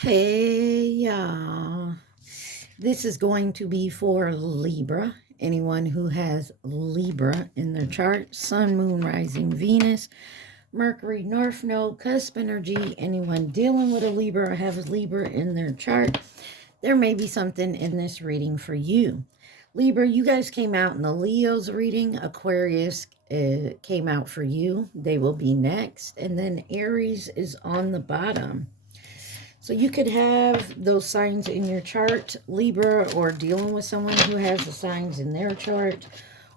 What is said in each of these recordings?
Hey, y'all. This is going to be for Libra. Anyone who has Libra in their chart, Sun, Moon, Rising, Venus, Mercury, North Node, cusp energy. Anyone dealing with a Libra or have a Libra in their chart, there may be something in this reading for you. Libra, you guys came out in the Leo's reading. Aquarius came out for you. They will be next. And then Aries is on the bottom. So you could have those signs in your chart, Libra, or dealing with someone who has the signs in their chart,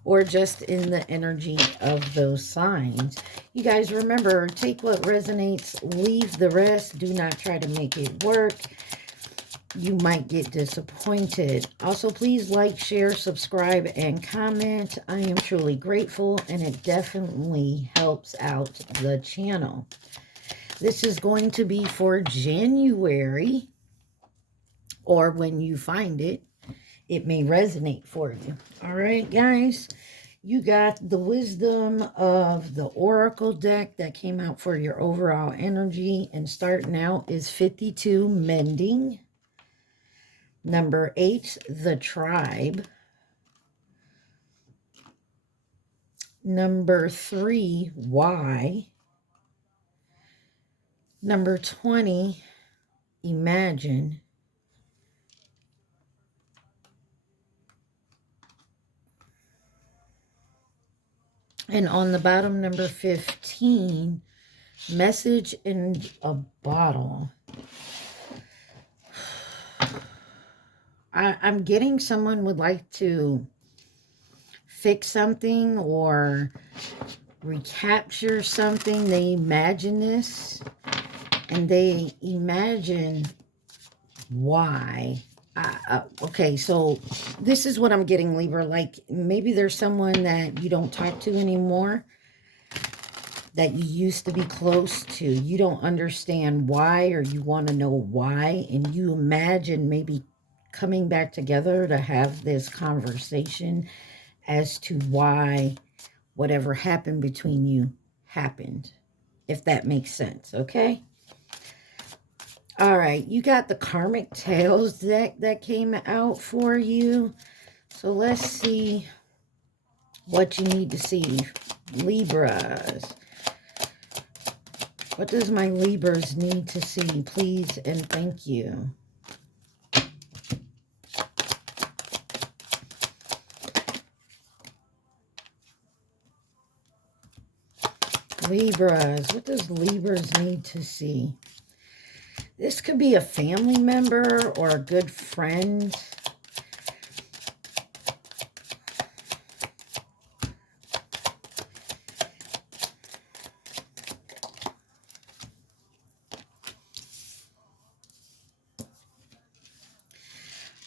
or just in the energy of those signs. You guys remember, take what resonates, leave the rest. Do not try to make it work. You might get disappointed. Also, please like, share, subscribe, and comment. I am truly grateful, and it definitely helps out the channel. This is going to be for January, or when you find it, it may resonate for you. All right, guys, you got the wisdom of the Oracle deck that came out for your overall energy, and starting out is 52, Mending. Number 8, the Tribe. Number 3, Why. Number 20, Imagine. And on the bottom, number 15, Message in a Bottle. I'm getting someone would like to fix something or recapture something. They imagine this, and they imagine why. Okay, so this is what I'm getting, Libra. Like, maybe there's someone that you don't talk to anymore, that you used to be close to. You don't understand why, or you want to know why, and you imagine maybe coming back together to have this conversation as to why whatever happened between you happened, if that makes sense. Okay. All right, you got the Karmic Tales deck that came out for you. So let's see what you need to see, Libras. What does my Libras need to see, please and thank you? Libras, what does Libras need to see? This could be a family member or a good friend.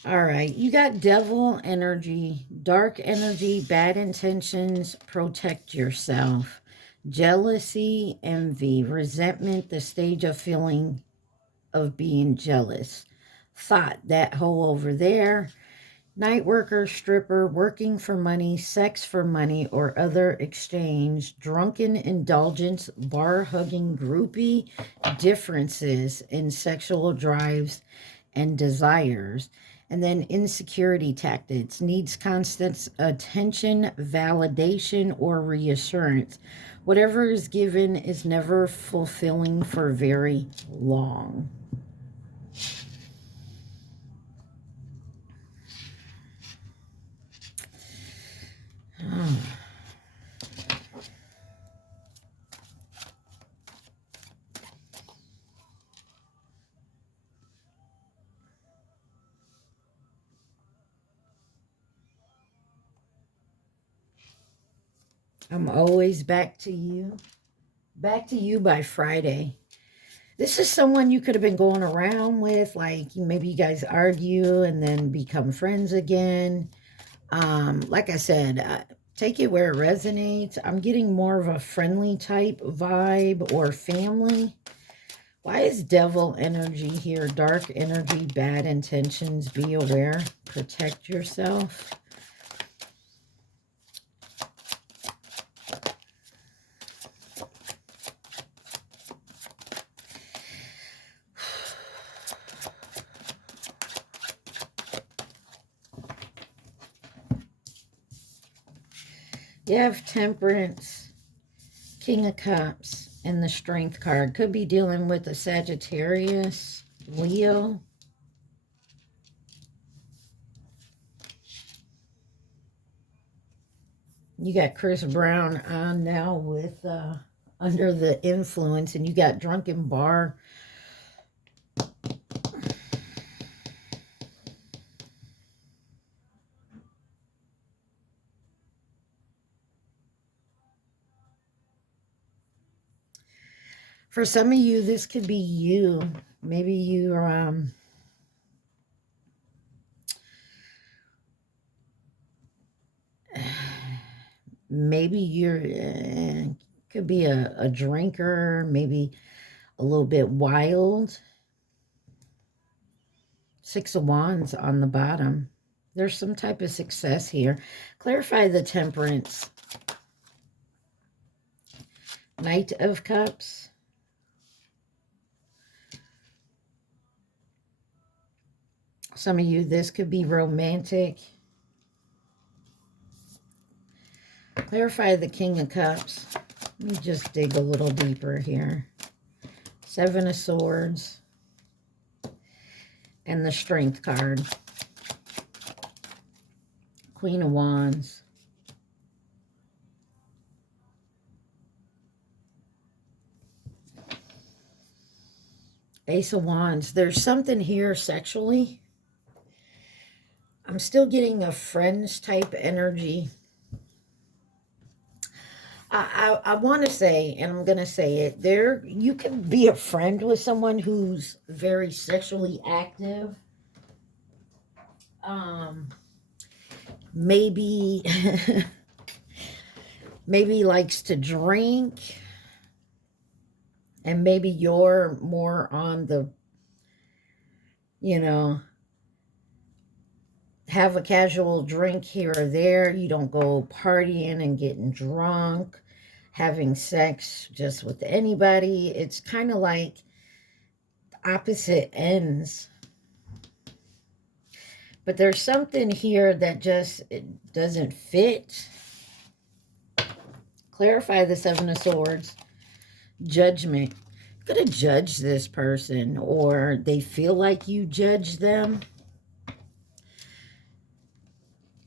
All right, you got devil energy, dark energy, bad intentions, protect yourself. Jealousy, envy, resentment, the stage of feeling of being jealous. Thought, that hole over there. Night worker, stripper, working for money, sex for money or other exchange, drunken indulgence, bar hugging groupie, differences in sexual drives and desires. And then insecurity tactics, needs constant attention, validation, or reassurance. Whatever is given is never fulfilling for very long. I'm always back to you. Back to you by Friday. This is someone you could have been going around with, like maybe you guys argue and then become friends again. Like I said, take it where it resonates. I'm getting more of a friendly type vibe or family. Why is devil energy here? Dark energy, bad intentions. Be aware. Protect yourself. You have Temperance, King of Cups, and the Strength card. Could be dealing with a Sagittarius, Leo. You got Chris Brown on now with Under the Influence, and you got Drunken Bar. For some of you, this could be you. Maybe you're maybe you're could be a drinker, maybe a little bit wild. Six of Wands on the bottom. There's some type of success here. Clarify the Temperance. Knight of Cups. Some of you, this could be romantic. Clarify the King of Cups. Let me just dig a little deeper here. Seven of Swords. And the Strength card. Queen of Wands. Ace of Wands. There's something here sexually. I'm still getting a friends type energy. I want to say, and I'm going to say it, you can be a friend with someone who's very sexually active. Maybe, maybe likes to drink. And maybe you're more on the, you know, have a casual drink here or there. You don't go partying and getting drunk, having sex just with anybody. It's kind of like opposite ends. But there's something here that just it doesn't fit. Clarify the Seven of Swords. Judgment. You're going to judge this person, or they feel like you judge them.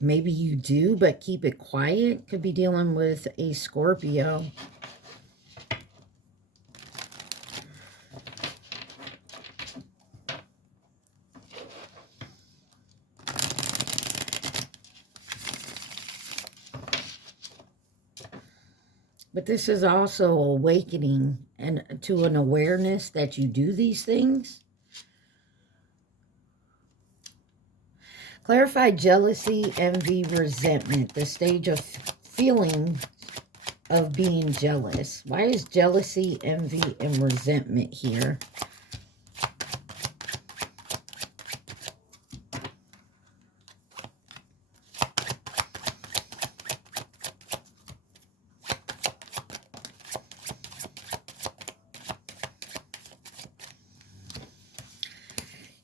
Maybe you do, but keep it quiet. Could be dealing with a Scorpio. But this is also awakening and to an awareness that you do these things. Clarify jealousy, envy, resentment. The stage of feeling of being jealous. Why is jealousy, envy, and resentment here?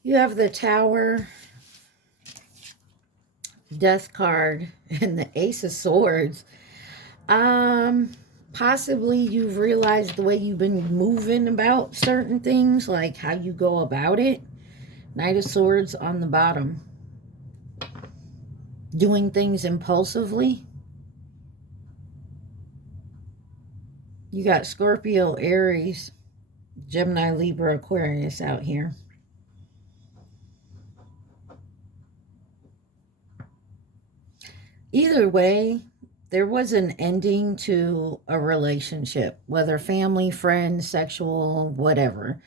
You have the Tower, Death card, and the Ace of Swords. Possibly you've realized the way you've been moving about certain things, like how you go about it. Knight of Swords on the bottom. Doing things impulsively. You got Scorpio, Aries, Gemini, Libra, Aquarius out here. Either way, there was an ending to a relationship, whether family, friends, sexual, whatever.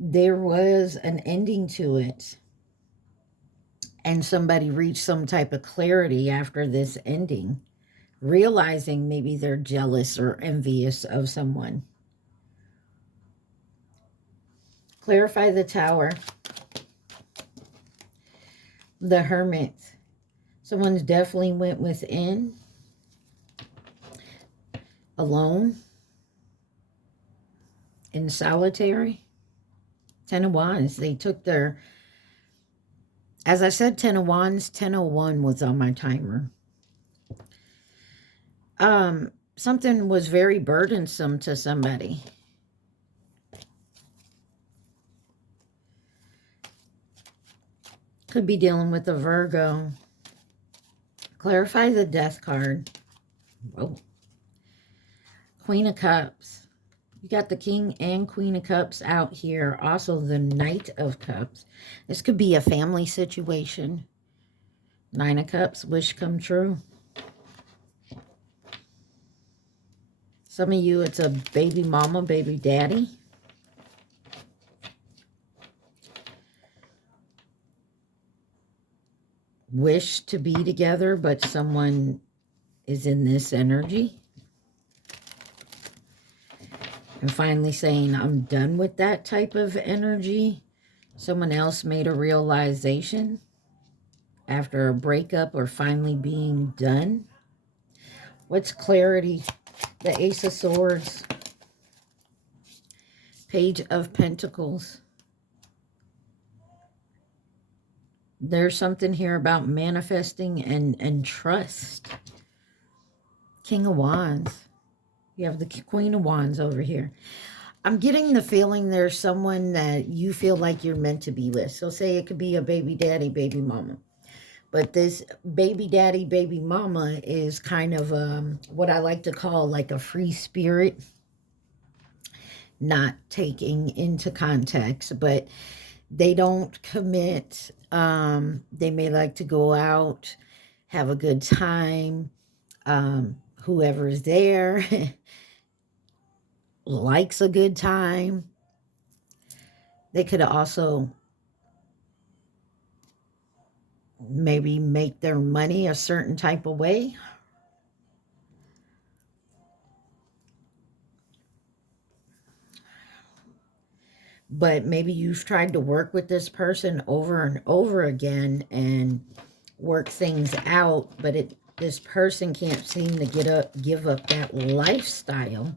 There was an ending to it. And somebody reached some type of clarity after this ending, realizing maybe they're jealous or envious of someone. Clarify the Tower. The Hermit. Someone's definitely went within. Alone. In solitary. Ten of Wands. They took their... As I said, Ten of Wands, 10:01 was on my timer. Something was very burdensome to somebody. Could be dealing with a Virgo. Clarify the Death card. Whoa. Queen of Cups. You got the King and Queen of Cups out here. Also the Knight of Cups. This could be a family situation. Nine of Cups, wish come true. Some of you, it's a baby mama, baby daddy. Wish to be together, but someone is in this energy. And finally saying, I'm done with that type of energy. Someone else made a realization after a breakup or finally being done. What's clarity? The Ace of Swords. Page of Pentacles. There's something here about manifesting and trust. King of Wands. You have the Queen of Wands over here. I'm getting the feeling there's someone that you feel like you're meant to be with. So say it could be a baby daddy, baby mama. But this baby daddy, baby mama is kind of what I like to call like a free spirit. Not taking into context, but they don't commit. They may like to go out, have a good time. Whoever's there likes a good time. They could also maybe make their money a certain type of way. But maybe you've tried to work with this person over and over again and work things out, but this person can't seem to give up that lifestyle.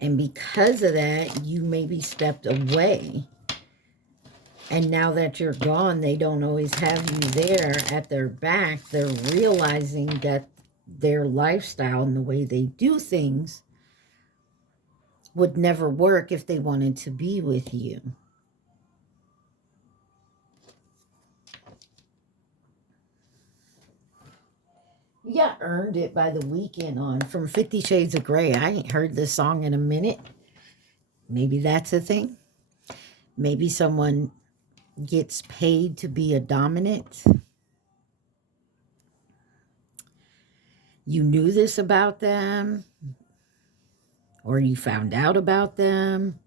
And because of that, you maybe stepped away. And now that you're gone, they don't always have you there at their back. They're realizing that their lifestyle and the way they do things would never work if they wanted to be with you. You got Earned It by The Weeknd on from 50 Shades of Grey. I ain't heard this song in a minute. Maybe that's a thing. Maybe someone gets paid to be a dominant. You knew this about them, or you found out about them.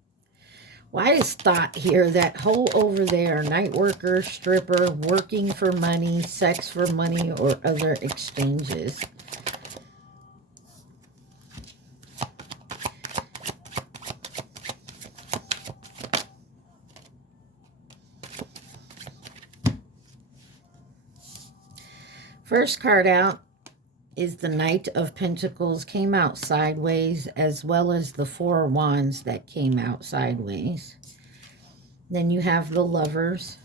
Why is thought here? That hole over there, night worker, stripper, working for money, sex for money, or other exchanges. First card out is the Knight of Pentacles, came out sideways, as well as the Four of Wands that came out sideways. Then you have the Lovers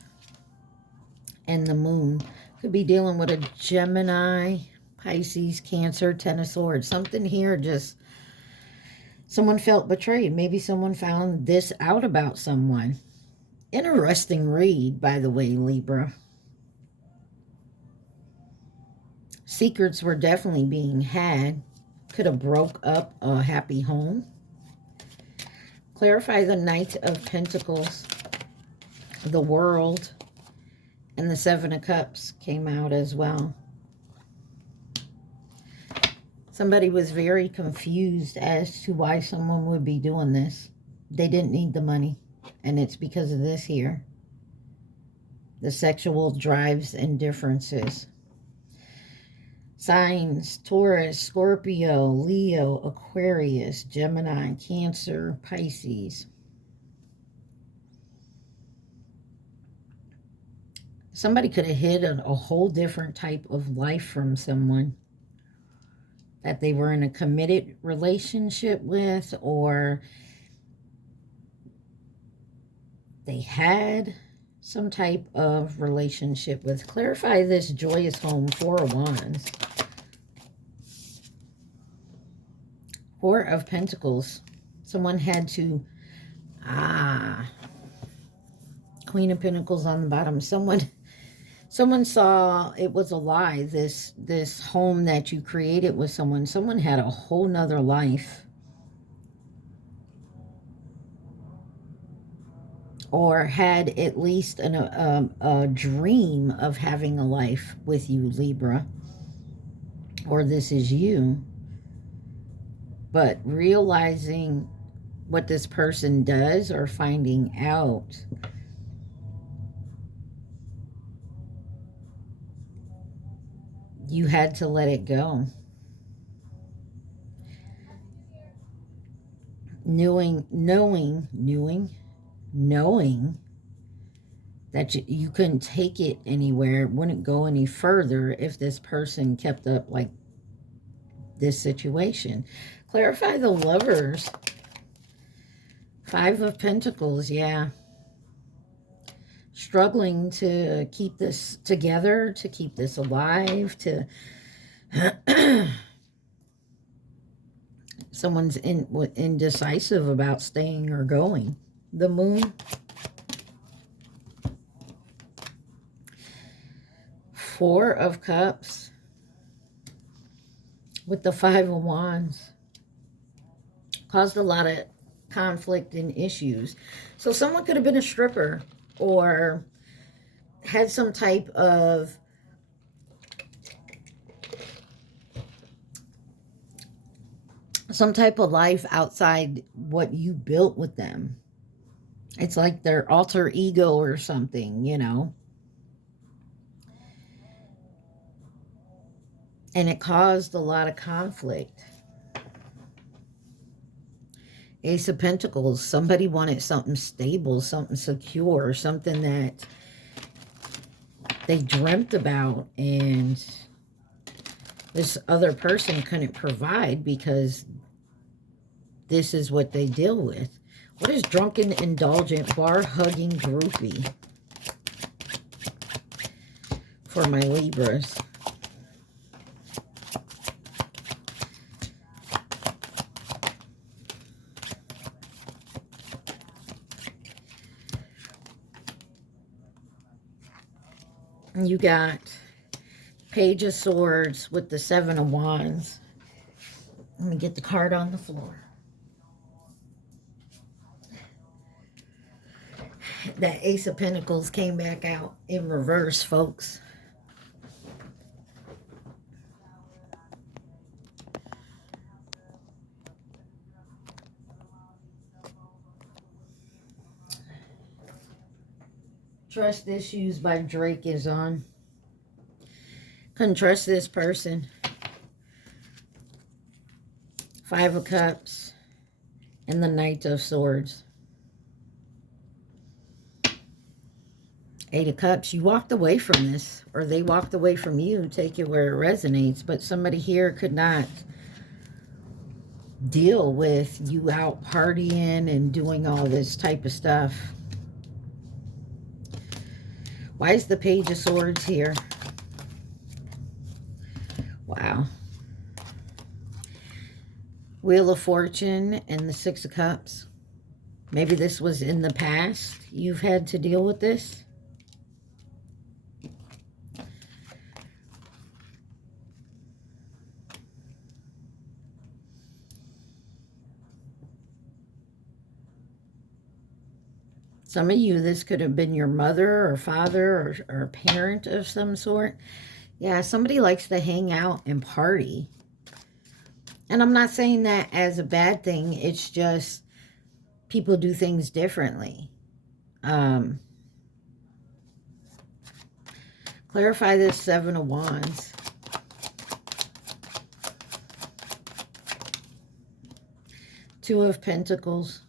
and the Moon. Could be dealing with a Gemini, Pisces, Cancer, Ten of Swords. Something here just, someone felt betrayed. Maybe someone found this out about someone. Interesting read, by the way, Libra. Secrets were definitely being had. Could have broke up a happy home. Clarify the Knight of Pentacles, the World, and the Seven of Cups came out as well. Somebody was very confused as to why someone would be doing this. They didn't need the money, and it's because of this here. The sexual drives and differences. Signs: Taurus, Scorpio, Leo, Aquarius, Gemini, Cancer, Pisces. Somebody could have hid a whole different type of life from someone that they were in a committed relationship with, or they had some type of relationship with. Clarify this joyous home, Four of Wands. Four of Pentacles. Someone had to, Queen of Pentacles on the bottom. Someone saw it was a lie. This home that you created with someone. Someone had a whole nother life. Or had at least a dream of having a life with you, Libra. Or this is you. But realizing what this person does or finding out, you had to let it go. Knowing that you couldn't take it anywhere, wouldn't go any further if this person kept up like this situation. Clarify the Lovers. Five of Pentacles, yeah. Struggling to keep this together, to keep this alive, to... Someone's indecisive about staying or going. The Moon. Four of Cups. With the Five of Wands. Caused a lot of conflict and issues. So someone could have been a stripper or had some type of life outside what you built with them. It's like their alter ego or something, you know. And it caused a lot of conflict. Ace of Pentacles. Somebody wanted something stable, something secure, something that they dreamt about, and this other person couldn't provide because this is what they deal with. What is drunken, indulgent, bar-hugging groupie for my Libras? You got Page of Swords with the Seven of Wands. Let me get the card on the floor. That Ace of Pentacles came back out in reverse, folks. Trust Issues by Drake is on. Couldn't trust this person. Five of Cups and the Knight of Swords. Eight of Cups. You walked away from this, or they walked away from you. Take it where it resonates. But somebody here could not deal with you out partying and doing all this type of stuff. Why is the Page of Swords here? Wow. Wheel of Fortune and the Six of Cups. Maybe this was in the past. You've had to deal with this. Some of you, this could have been your mother or father or parent of some sort. Yeah, somebody likes to hang out and party. And I'm not saying that as a bad thing. It's just people do things differently. Clarify this Seven of Wands. Two of Pentacles.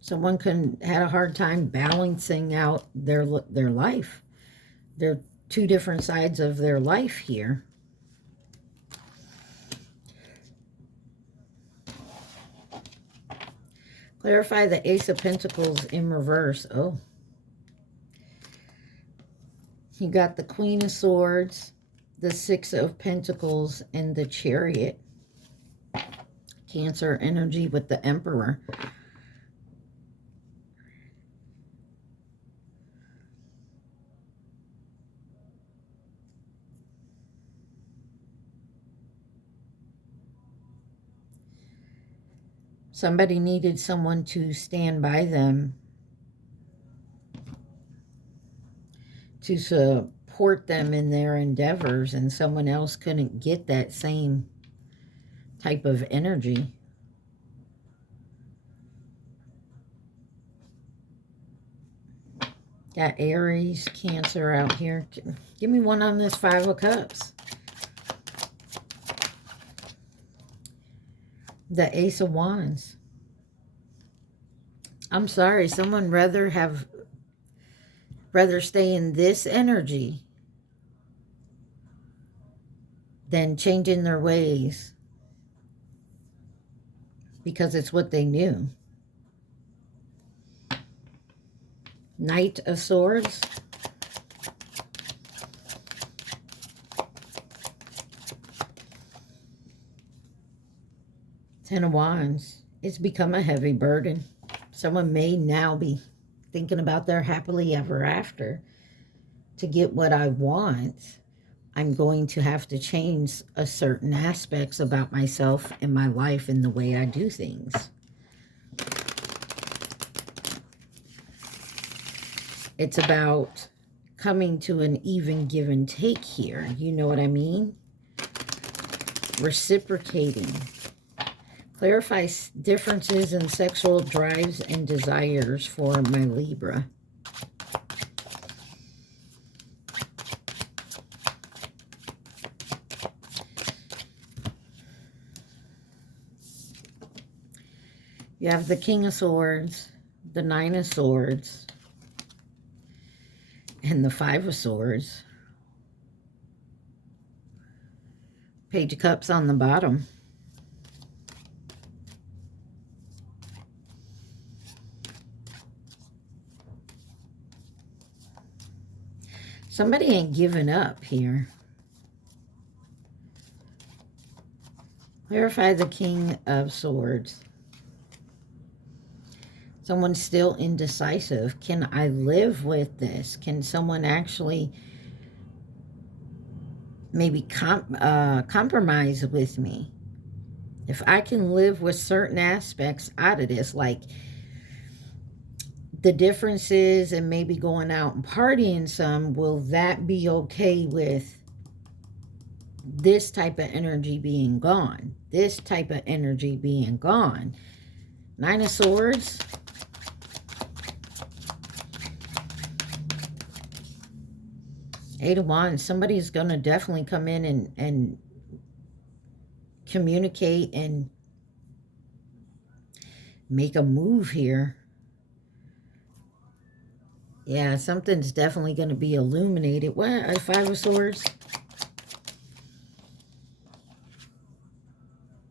Someone had a hard time balancing out their life. They're two different sides of their life here. Clarify the Ace of Pentacles in reverse. Oh. You got the Queen of Swords, the Six of Pentacles, and the Chariot. Cancer energy with the Emperor. Somebody needed someone to stand by them, to support them in their endeavors, and someone else couldn't get that same type of energy. Got Aries, Cancer out here. Give me one on this Five of Cups. The Ace of Wands. I'm sorry, someone rather stay in this energy than changing their ways, because it's what they knew. Knight of Swords. Ten of Wands. It's become a heavy burden. Someone may now be thinking about their happily ever after. To get what I want, I'm going to have to change a certain aspects about myself and my life and the way I do things. It's about coming to an even give and take here. You know what I mean? Reciprocating. Clarify differences in sexual drives and desires for my Libra. You have the King of Swords, the Nine of Swords, and the Five of Swords. Page of Cups on the bottom. Somebody ain't giving up here. Clarify the King of Swords. Someone's still indecisive. Can I live with this? Can someone actually maybe compromise with me? If I can live with certain aspects out of this, like the differences and maybe going out and partying some, will that be okay with this type of energy being gone? This type of energy being gone. Nine of Swords. Eight of Wands. Somebody's going to definitely come in and communicate and make a move here. Yeah, something's definitely going to be illuminated. What? Five of Swords.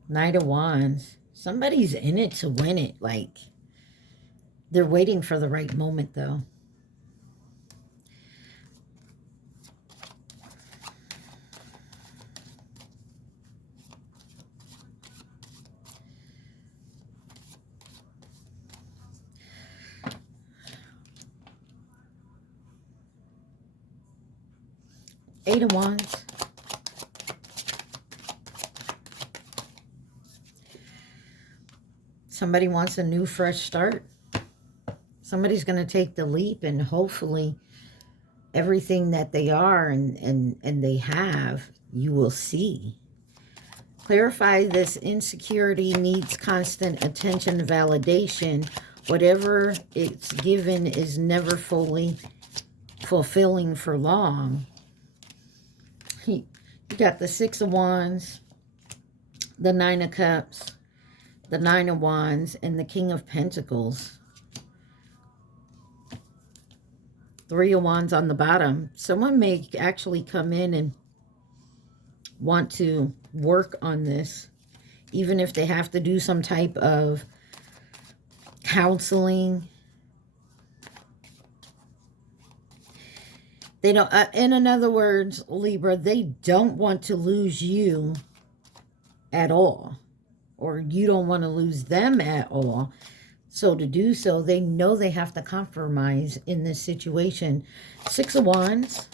Knight of Wands. Somebody's in it to win it. Like, they're waiting for the right moment, though. Eight of Wands. Somebody wants a new, fresh start. Somebody's going to take the leap, and hopefully everything that they are and they have, you will see. Clarify this insecurity needs constant attention, validation. Whatever it's given is never fully fulfilling for long. You got the Six of Wands, the Nine of Cups, the Nine of Wands, and the King of Pentacles. Three of Wands on the bottom. Someone may actually come in and want to work on this, even if they have to do some type of counseling. They don't, in other words, Libra, they don't want to lose you at all. or you don't want to lose them at all. So to do so, they know they have to compromise in this situation. 6 of Wands,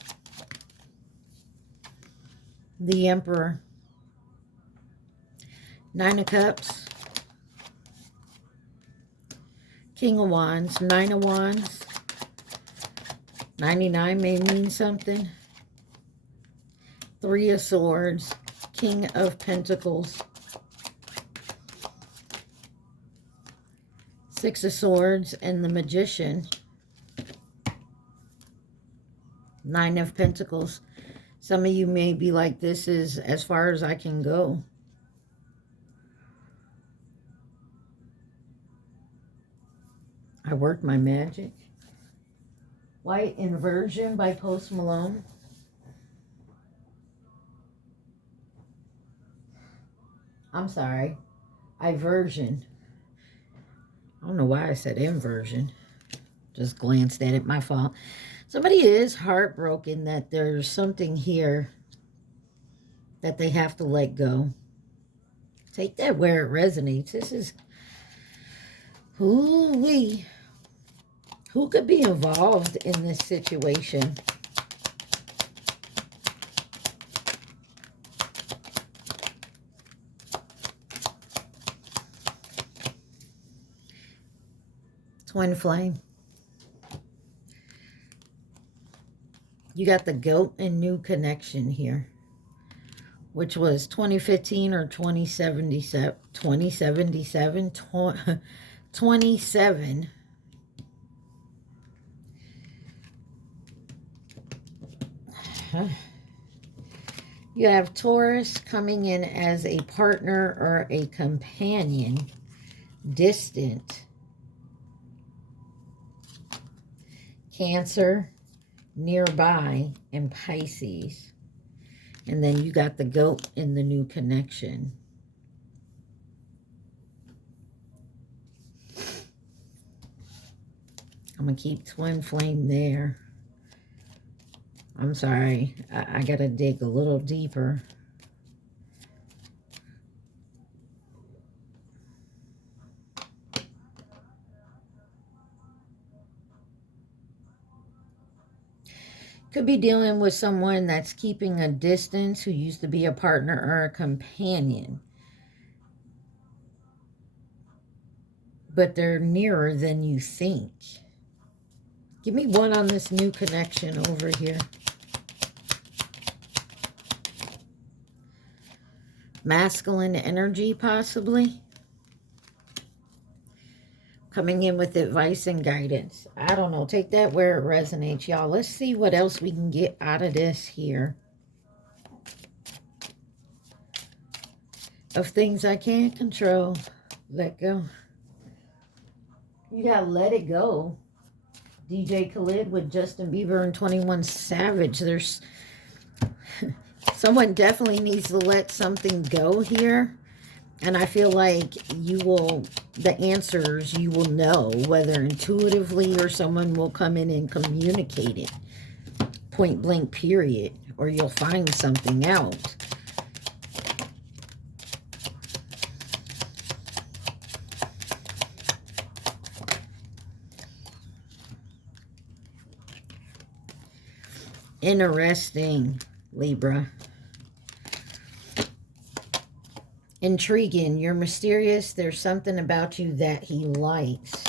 the Emperor, 9 of Cups, King of Wands, 9 of Wands. 99 may mean something. 3 of Swords, King of Pentacles, 6 of Swords, and the Magician, 9 of Pentacles. Some of you may be like, this is as far as I can go. I worked my magic. White Inversion by Post Malone. I'm sorry. Iversion. I don't know why I said inversion. Just glanced at it. My fault. Somebody is heartbroken that there's something here that they have to let go. Take that where it resonates. This is... Ooh-wee. Who could be involved in this situation? Twin flame. You got the goat and new connection here, which was 2015 or 2077. 2077. 27. You have Taurus coming in as a partner or a companion, distant. Cancer, nearby, and Pisces. And then you got the goat in the new connection. I'm going to keep twin flame there. I'm sorry. I got to dig a little deeper. Could be dealing with someone that's keeping a distance, who used to be a partner or a companion. But they're nearer than you think. Give me one on this new connection over here. Masculine energy, possibly. Coming in with advice and guidance. I don't know. Take that where it resonates, y'all. Let's see what else we can get out of this here. Of things I can't control. Let go. You gotta let it go. DJ Khaled with Justin Bieber and 21 Savage. There's... Someone definitely needs to let something go here. And I feel like you will, the answers you will know, whether intuitively or someone will come in and communicate it. Point blank, period. Or you'll find something out. Interesting, Libra. Intriguing. You're mysterious. There's something about you that he likes.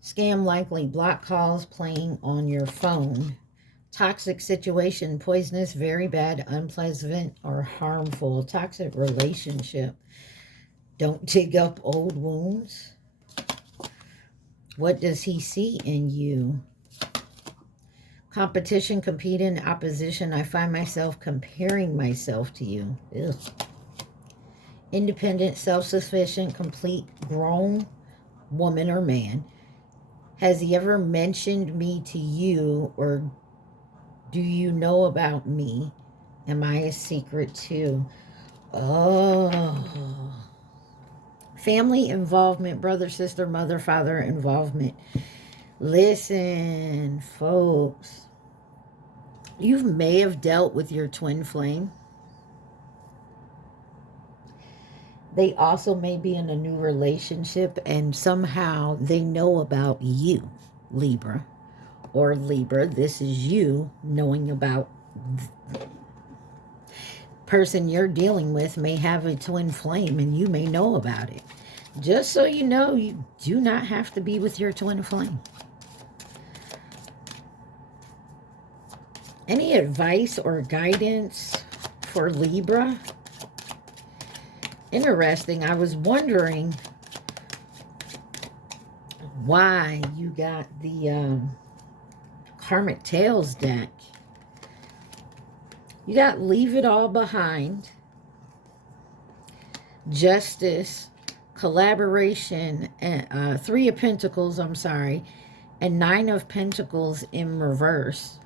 Scam likely. Block calls playing on your phone. Toxic situation. Poisonous, very bad, unpleasant, or harmful. Toxic relationship. Don't dig up old wounds. What does he see in you? Competition, competing, opposition. I find myself comparing myself to you. Ugh. Independent, self-sufficient, complete, grown woman or man. Has he ever mentioned me to you, or do you know about me? Am I a secret too? Oh. Family involvement, brother, sister, mother, father involvement. Listen, folks. You may have dealt with your twin flame. They also may be in a new relationship and somehow they know about you, Libra. Or Libra, this is you knowing about the person you're dealing with may have a twin flame and you may know about it. Just so you know, you do not have to be with your twin flame. Any advice or guidance for Libra? Interesting. I was wondering why you got the Karmic Tales deck. You got Leave It All Behind, Justice, Collaboration, and Three of Pentacles, I'm sorry, and Nine of Pentacles in reverse.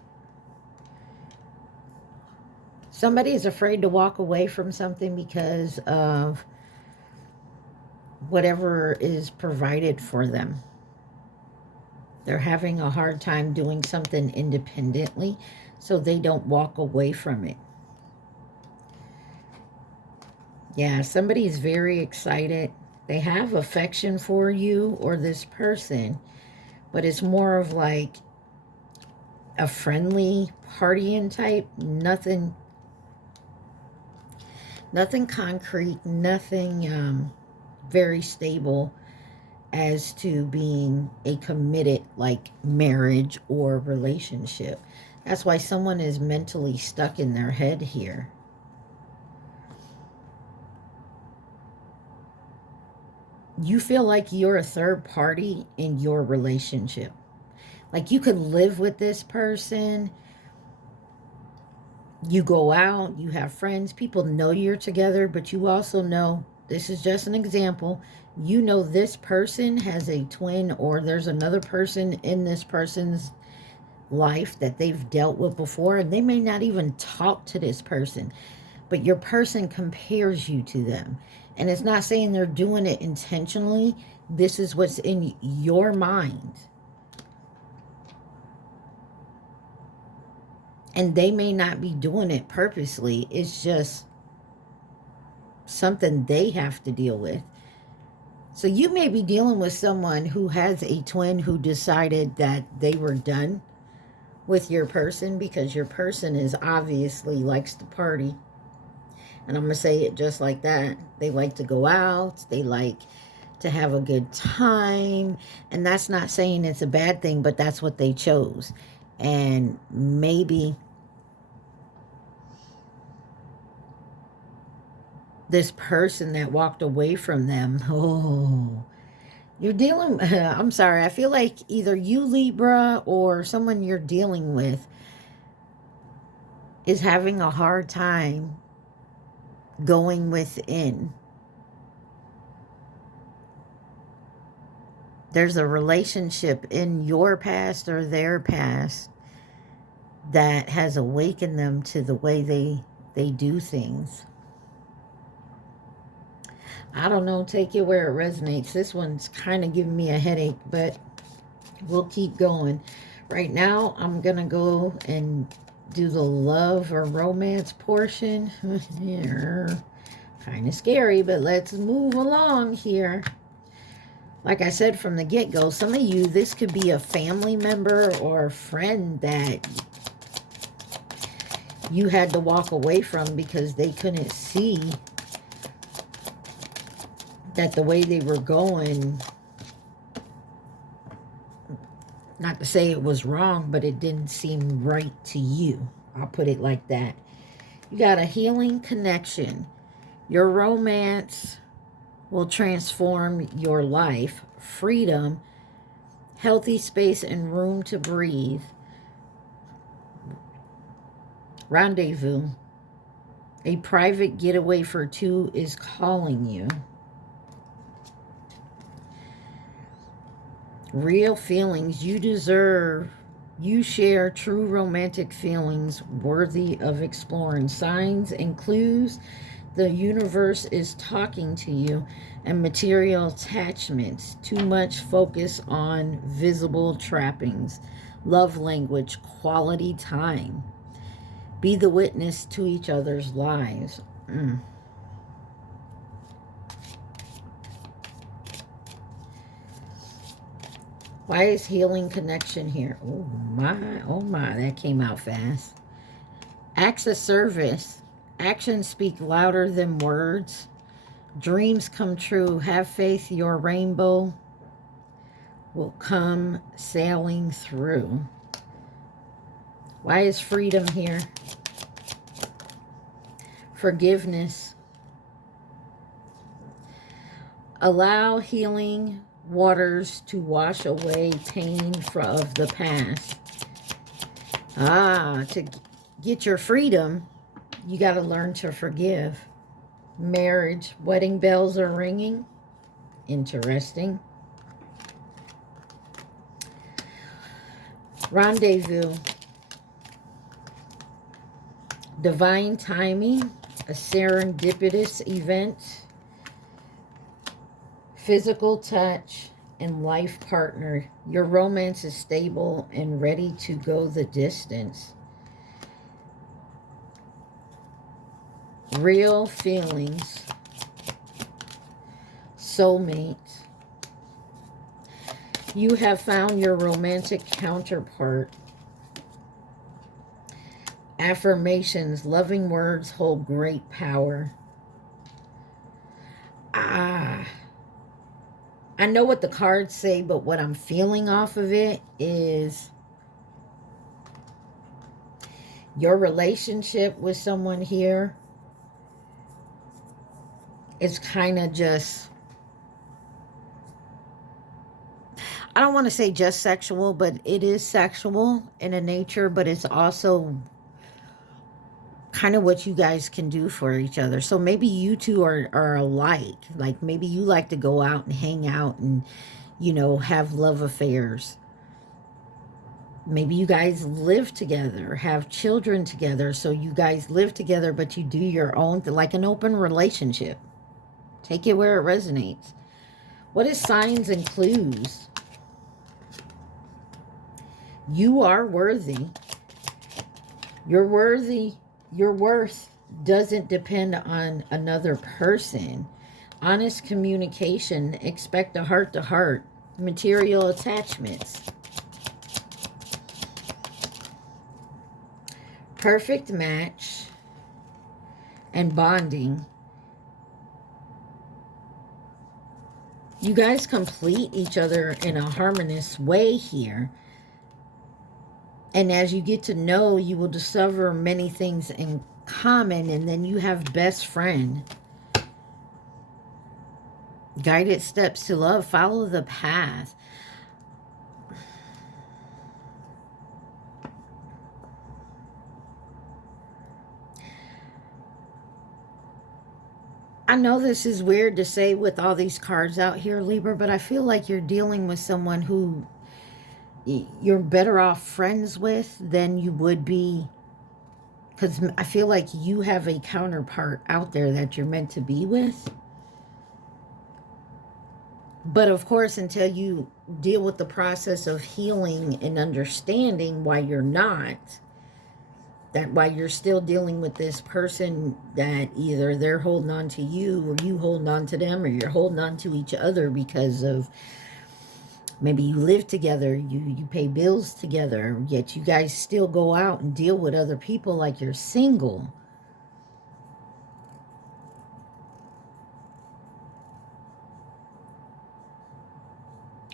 Somebody is afraid to walk away from something because of whatever is provided for them. They're having a hard time doing something independently, so they don't walk away from it. Yeah, somebody is very excited. They have affection for you or this person, but it's more of like a friendly partying type. Nothing concrete, nothing very stable as to being a committed like marriage or relationship. That's why someone is mentally stuck in their head here. You feel like you're a third party in your relationship. Like you could live with this person. You go out, you have friends, people know you're together, but you also know, this is just an example, you know this person has a twin or there's another person in this person's life that they've dealt with before, and they may not even talk to this person, but your person compares you to them. And it's not saying they're doing it intentionally. This is what's in your mind. And they may not be doing it purposely. It's just something they have to deal with. So you may be dealing with someone who has a twin who decided that they were done with your person because your person is obviously likes to party. And I'm going to say it just like that. They like to go out. They like to have a good time. And that's not saying it's a bad thing, but that's what they chose. And maybe this person that walked away from them, you're dealing, I'm sorry, I feel like either you, Libra, or someone you're dealing with is having a hard time going within. There's a relationship in your past or their past that has awakened them to the way they do things. I don't know, take it where it resonates. This one's kind of giving me a headache, but we'll keep going. Right now, I'm going to go and do the love or romance portion. Here. Kind of scary, but let's move along here. Like I said from the get-go, some of you, this could be a family member or a friend that you had to walk away from because they couldn't see that the way they were going, not to say it was wrong, but it didn't seem right to you. I'll put it like that. You got a healing connection. Your romance will transform your life. Freedom, healthy space and room to breathe. Rendezvous. A private getaway for two is calling you. Real feelings you deserve. You share true romantic feelings worthy of exploring. Signs and clues. The universe is talking to you. And material attachments. Too much focus on visible trappings. Love language. Quality time. Be the witness to each other's lives. Why is healing connection here? Oh my, that came out fast. Acts of service. Actions speak louder than words. Dreams come true. Have faith, your rainbow will come sailing through. Why is freedom here? Forgiveness. Allow healing waters to wash away pain of the past. To get your freedom, you got to learn to forgive. Marriage. Wedding bells are ringing. Interesting. Rendezvous. Divine timing. A serendipitous event. Physical touch and life partner. Your romance is stable and ready to go the distance. Real feelings. Soulmate. You have found your romantic counterpart. Affirmations. Loving words hold great power. I know what the cards say, but what I'm feeling off of it is your relationship with someone here is kind of just, I don't want to say just sexual, but it is sexual in a nature, but it's also kind of what you guys can do for each other. So maybe you two are alike. Like maybe you like to go out and hang out and, you know, have love affairs. Maybe you guys live together, have children together. So you guys live together, but you do your own, like an open relationship. Take it where it resonates. What is signs and clues? You are worthy. You're worthy. Your worth doesn't depend on another person. Honest communication. Expect a heart-to-heart. Material attachments. Perfect match. And bonding. You guys complete each other in a harmonious way here. And as you get to know, you will discover many things in common. And then you have best friend. Guided steps to love. Follow the path. I know this is weird to say with all these cards out here, Libra, but I feel like you're dealing with someone who you're better off friends with than you would be, because I feel like you have a counterpart out there that you're meant to be with. But of course, until you deal with the process of healing and understanding why you're not, that why you're still dealing with this person, that either they're holding on to you or you holding on to them, or you're holding on to each other because of maybe you live together, you pay bills together, yet you guys still go out and deal with other people like you're single.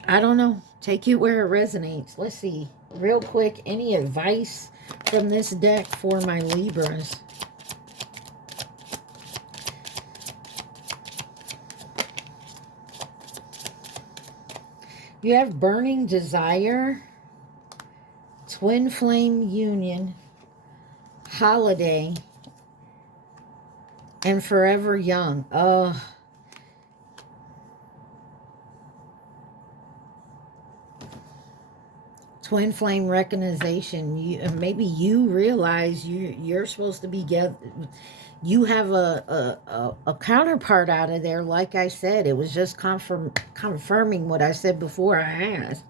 I don't know. Take it where it resonates. Let's see. Real quick, any advice from this deck for my Libras? You have burning desire, twin flame union, holiday, and forever young. Twin flame recognition. Maybe you realize you're supposed to be you have a counterpart out of there. Like I said, it was just confirming what I said before I asked.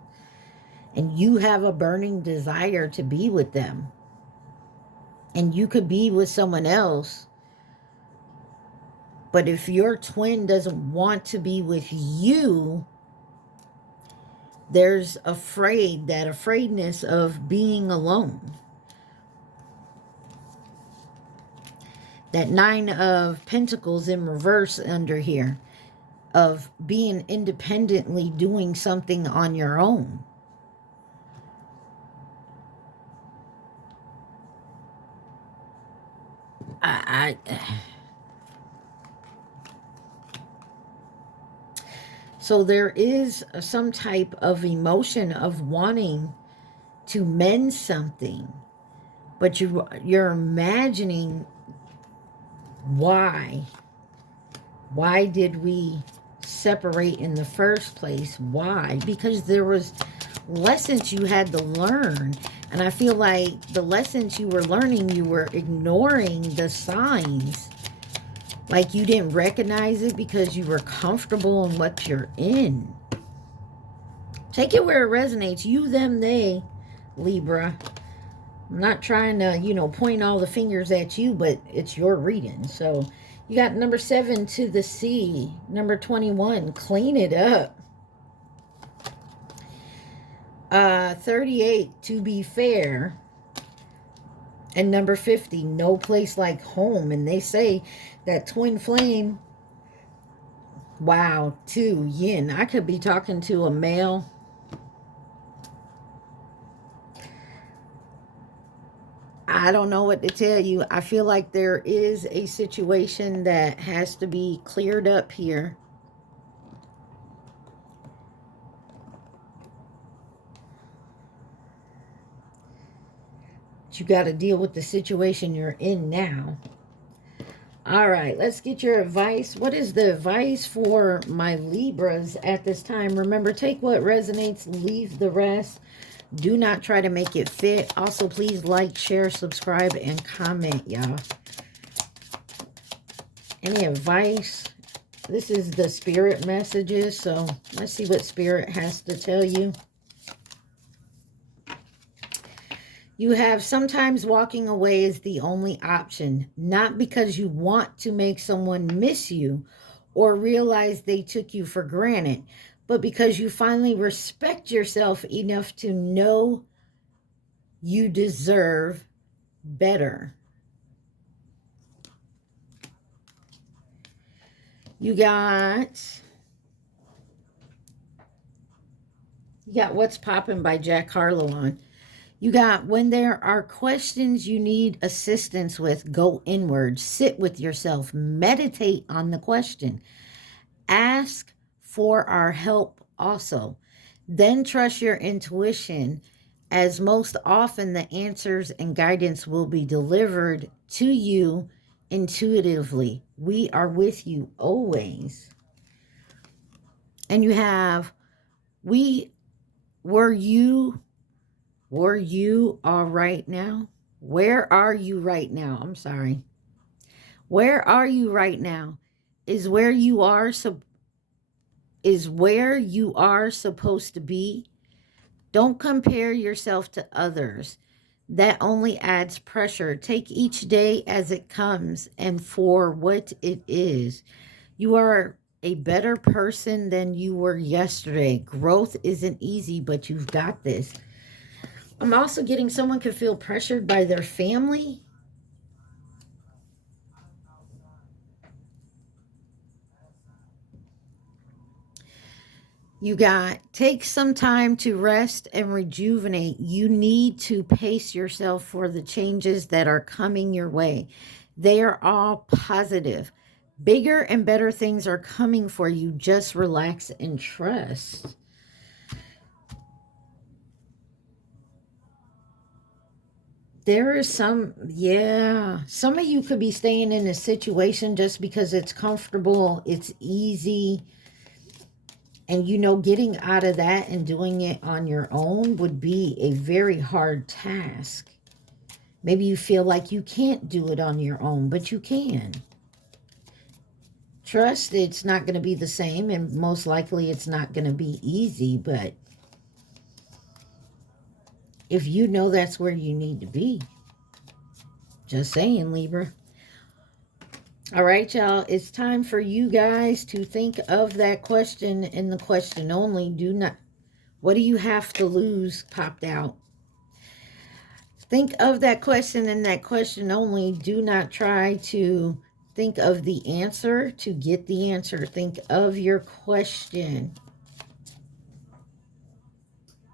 And you have a burning desire to be with them. And you could be with someone else. But if your twin doesn't want to be with you, There's that afraidness of being alone. That Nine of Pentacles in reverse under here, of being independently doing something on your own. So there is some type of emotion of wanting to mend something, but you're imagining why. Why did we separate in the first place? Why? Because there was lessons you had to learn. And I feel like the lessons you were learning, you were ignoring the signs. Like you didn't recognize it because you were comfortable in what you're in. Take it where it resonates. You, them, they, Libra. I'm not trying to, point all the fingers at you, but it's your reading. So you got number 7, to the sea. Number 21, clean it up. 38, to be fair. And number 50, no place like home. And they say that twin flame, wow, 2, yin. I could be talking to a male. I don't know what to tell you. I feel like there is a situation that has to be cleared up here. You got to deal with the situation you're in now. All right, let's get your advice. What is the advice for my Libras at this time? Remember, take what resonates, leave the rest. Do not try to make it fit. Also, please like, share, subscribe, and comment, y'all. Any advice? This is the spirit messages, so let's see what spirit has to tell you. You have sometimes walking away is the only option, not because you want to make someone miss you or realize they took you for granted, but because you finally respect yourself enough to know you deserve better. You got What's Poppin' by Jack Harlow on. You got, when there are questions you need assistance with, go inward, sit with yourself, meditate on the question, ask for our help also. Then trust your intuition, as most often the answers and guidance will be delivered to you intuitively. We are with you always. And you have, were you all right now? Where are you right now? I'm sorry. Where are you right now? Is where you are supposed to be. Don't compare yourself to others. That only adds pressure. Take each day as it comes and for what it is. You are a better person than you were yesterday. Growth isn't easy, but you've got this. I'm also getting someone could feel pressured by their family. You got, take some time to rest and rejuvenate. You need to pace yourself for the changes that are coming your way. They are all positive. Bigger and better things are coming for you. Just relax and trust. There is some of you could be staying in a situation just because it's comfortable, it's easy. And getting out of that and doing it on your own would be a very hard task. Maybe you feel like you can't do it on your own, but you can. Trust it's not going to be the same, and most likely it's not going to be easy, but if you know that's where you need to be. Just saying, Libra. All right, y'all. It's time for you guys to think of that question and the question only. Do not... What do you have to lose popped out. Think of that question and that question only. Do not try to think of the answer to get the answer. Think of your question.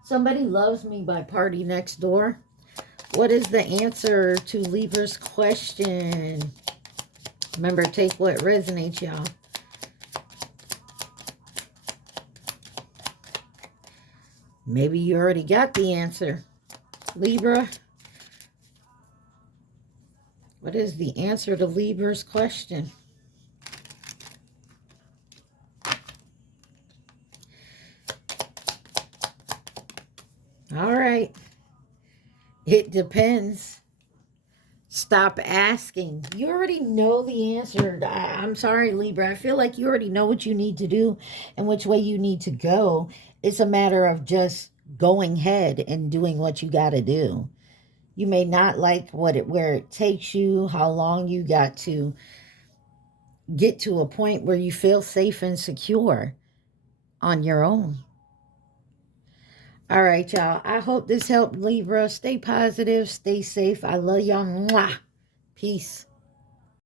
Somebody loves me by Party Next Door. What is the answer to Libra's question? Remember, take what resonates, y'all. Maybe you already got the answer. Libra, what is the answer to Libra's question? All right. It depends. Stop asking. You already know the answer. I'm sorry, Libra. I feel like you already know what you need to do and which way you need to go. It's a matter of just going ahead and doing what you got to do. You may not like where it takes you, how long you got to get to a point where you feel safe and secure on your own. All right, y'all. I hope this helped, Libra. Stay positive. Stay safe. I love y'all. Mwah. Peace.